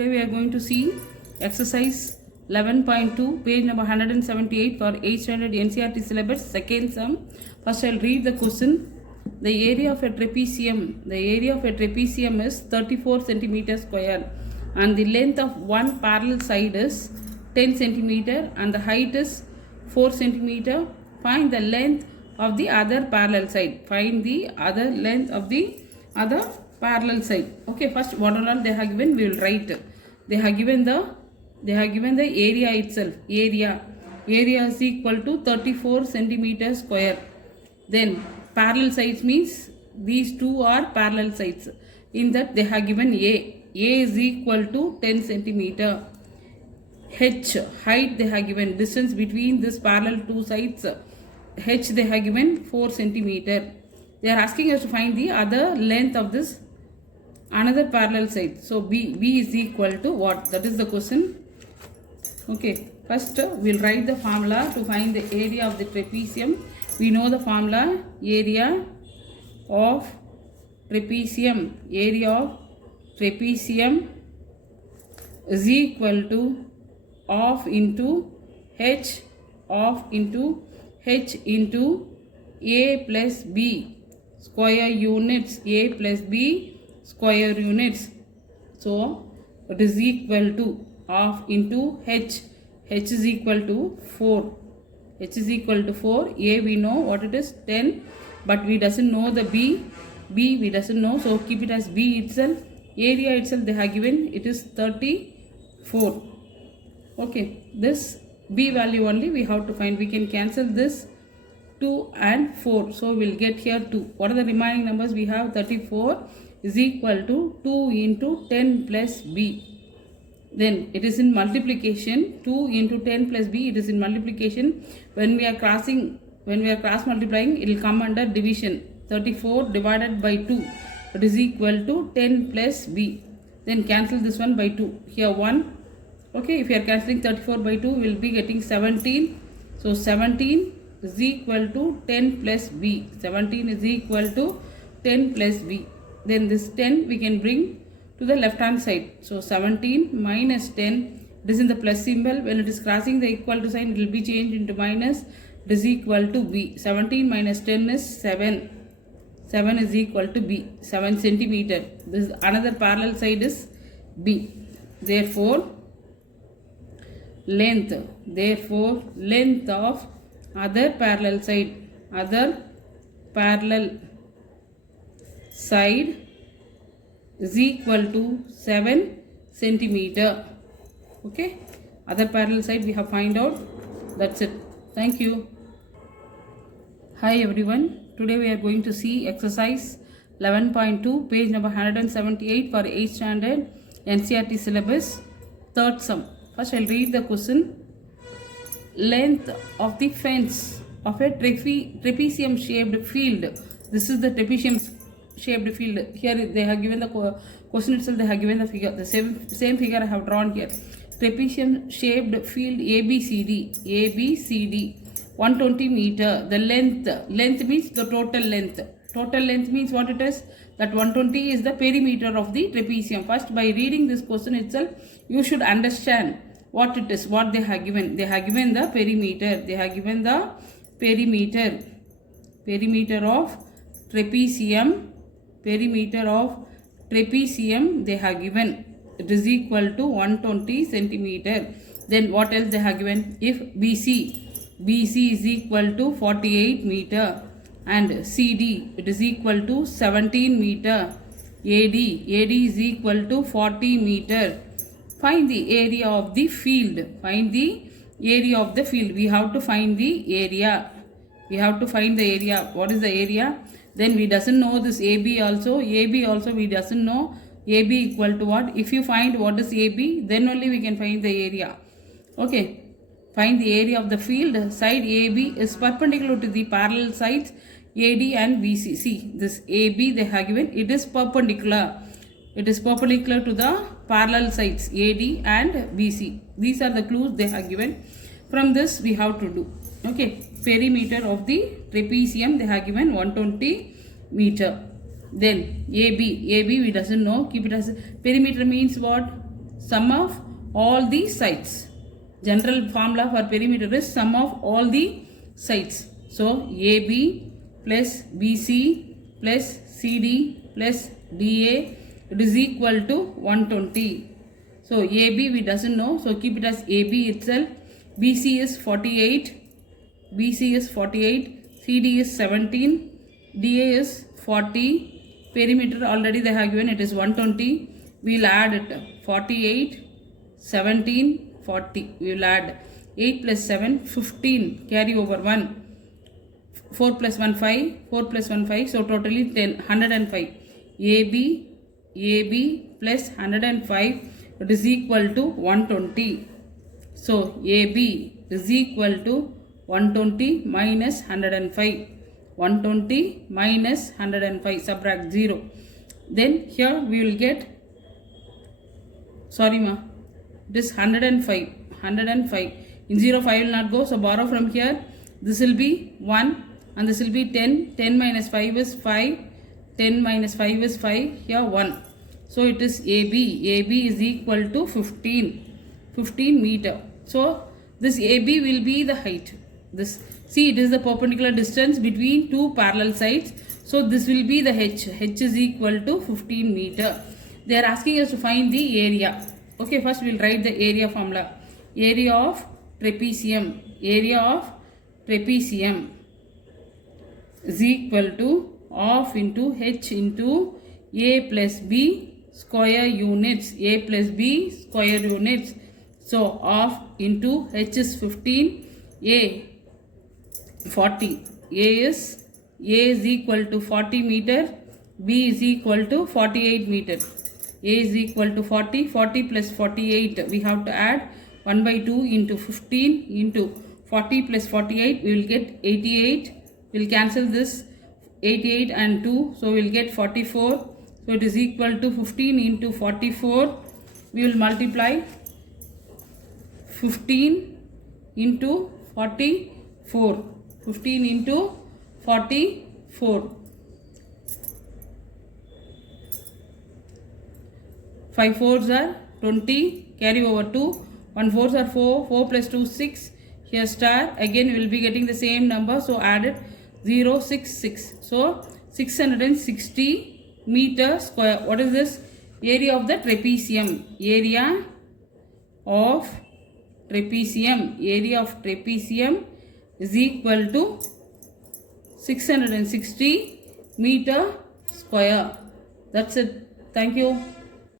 Today we are going to see exercise 11.2 page number 178 for 8th standard NCERT syllabus second sum. First I'll read the question. The area of a trapezium is 34 centimeter square and the length of one parallel side is 10 centimeter and the height is 4 centimeter. Find the length of the other parallel side. Find the other length of the other parallel side. Okay, first what all they have given, we will write. They have given the area itself. Area is equal to 34 centimeter square. Then parallel sides means these two are parallel sides. In that they have given A is equal to 10 centimeter. H, height they have given, distance between this parallel two sides, H they have given 4 centimeter. They are asking us to find the other length of this another parallel side. So B is equal to what? That is the question. Okay, first we will write the formula to find the area of the trapezium. We know the formula, area of trapezium. Area of trapezium is equal to of into H into A plus B square units, A plus B square units. So it is equal to of into H is equal to 4. H is equal to 4. A we know what it is, 10, but we doesn't know the B we doesn't know, so keep it as B itself. Area itself they have given, it is 34. Okay, this B value only we have to find. We can cancel this 2 and 4. So we will get here 2. What are the remaining numbers? We have 34 is equal to 2 into 10 plus B. Then it is in multiplication. 2 into 10 plus B, it is in multiplication. When we are cross multiplying, it will come under division. 34 divided by 2, it is equal to 10 plus B. Then cancel this one by 2. Here 1. Okay, if you are cancelling 34 by 2, we will be getting 17. So 17 is equal to 10 plus B. 17 is equal to 10 plus B. Then this 10 we can bring to the left hand side. So 17 minus 10, it is in the plus symbol. When it is crossing the equal to sign, it will be changed into minus. It is equal to B. 17 minus 10 is 7. 7 is equal to B. 7 centimeter. This another parallel side is B. Therefore, length of other parallel side is equal to 7 centimeter. Okay, other parallel side we have find out. That's it. Thank you. Hi everyone, today we are going to see exercise 11.2 page number 178 for 8th standard NCERT syllabus third sum. First I'll read the question. Length of the fence of a trapezium shaped field. This is the trapezium shaped field. Here they have given the question itself, they have given the figure. The same figure I have drawn here. Trapezium shaped field ABCD 120 meter. The length means the total length. Total length means what it is? That 120 is the perimeter of the trapezium. First, by reading this question itself, you should understand what it is, what they have given. They have given the perimeter. They have given the perimeter of trapezium. Perimeter of trapezium they have given. It is equal to 120 centimeter. Then what else they have given? If BC is equal to 48 meter and CD it is equal to 17 meter. AD is equal to 40 meter. Find the area of the field. Find the area of the field. We have to find the area. What is the area? Then we doesn't know this AB also we doesn't know. AB equal to what? If you find what is AB, then only we can find the area. Okay, find the area of the field. Side AB is perpendicular to the parallel sides AD and BC. See, this AB they have given, it is perpendicular. It is perpendicular to the parallel sides AD and BC. These are the clues they have given. From this we have to do. Okay, perimeter of the trapezium they have given 120 meter. Then AB we doesn't know, keep it as perimeter means what? sum of all the sides. General formula for perimeter is sum of all the sides. So AB plus BC plus CD plus DA, it is equal to 120. So AB we doesn't know, so keep it as AB itself. BC is 48, CD is 17, DA is 40, perimeter already they have given, it is 120. We will add it 48, 17, 40. We will add 8 plus 7, 15, carry over 1. 4 plus 1, 5, 4 plus 1, 5, so totally 10, 105. AB plus 105, it is equal to 120. So AB is equal to 120 minus 105. 120 minus 105, subtract 0. Then here we will get, sorry ma, it is 105. In 0, 5 will not go, so borrow from here. This will be 1 and this will be 10. 10 minus 5 is 5. 10 minus 5 is 5. Here 1. So it is AB. AB is equal to 15 meter. So this AB will be the height. This, see, it is the perpendicular distance between two parallel sides. So this will be the H. H is equal to 15 meter. They are asking us to find the area. Okay, first we will write the area formula. Area of trapezium. Area of trapezium is equal to half into H into A plus B square units. A plus B square units. So half into H is 15, A 40. A is equal to 40 meter, B is equal to 48 meter. A is equal to 40, 40 plus 48, we have to add 1 by 2 into 15 into 40 plus 48, we will get 88. We will cancel this 88 and 2, so we will get 44. So it is equal to 15 into 44. We will multiply 15 into 44. 15 into 44. 5 fours are 20, carry over 2. 1 fours are 4, 4 plus 2 6. Here star, again we will be getting the same number, so add it 0, 6, 6. So 660 meter square. What is this? Area of the trapezium. Area of trapezium. Area of trapezium is equal to 660 meter square. That's it. Thank you.